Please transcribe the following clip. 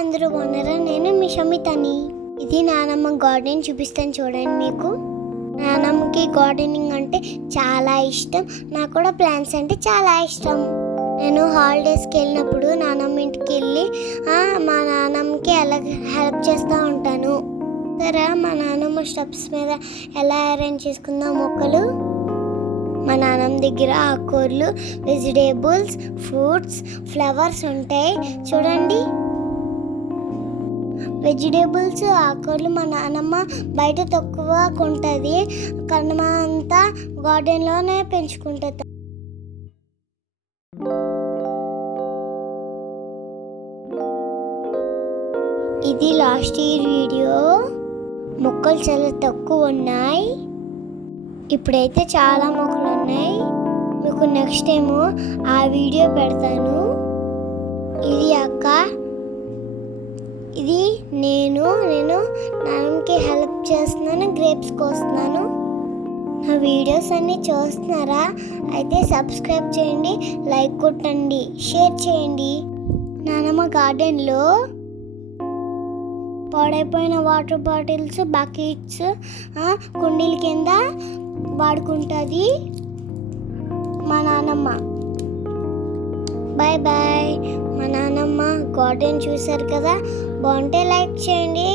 అందరూ బాగున్నారా? నేను మీ షమితని. ఇది నానమ్మ గార్డెన్ చూపిస్తాను చూడండి. మీకు నానమ్మకి గార్డెనింగ్ అంటే చాలా ఇష్టం, నాకు కూడా ప్లాంట్స్ అంటే చాలా ఇష్టం. నేను హాలిడేస్కి వెళ్ళినప్పుడు నానమ్మ ఇంటికి వెళ్ళి మా నానమ్మకి ఎలా హెల్ప్ చేస్తూ ఉంటాను. సరే, మా నానమ్మ స్టెప్స్ మీద ఎలా అరేంజ్ చేసుకుందో మొక్కలు. మా నాన్నమ్మ దగ్గర ఆకుకూరలు, వెజిటేబుల్స్, ఫ్రూట్స్, ఫ్లవర్స్ ఉంటాయి చూడండి. వెజిటేబుల్స్, ఆకుకూరలు మా నాన్నమ్మ బయట తక్కువ కొంటుంది, కనుమ అంతా గార్డెన్లోనే పెంచుకుంటుంది. ఇది లాస్ట్ ఇయర్ వీడియో. మొక్కలు చాలా తక్కువ ఉన్నాయి, ఇప్పుడైతే చాలా మొక్కలు ఉన్నాయి. మీకు నెక్స్ట్ టైము ఆ వీడియో పెడతాను. ఇది అక్క, ఇది నేను నాన్నకి హెల్ప్ చేస్తున్నాను, గ్రేప్స్ కోస్తున్నాను. నా వీడియోస్ అన్నీ చూస్తున్నారా? అయితే సబ్స్క్రైబ్ చేయండి, లైక్ కొట్టండి, షేర్ చేయండి. నానమ్మ గార్డెన్లో పాడైపోయిన వాటర్ బాటిల్స్, బకెట్స్, కుండీల కింద వాడుకుంటుంది మా నానమ్మ. Bye bye. మా నానమ్మ గార్డెన్ చూసారు కదా, బాగుంటే లైక్ చేయండి.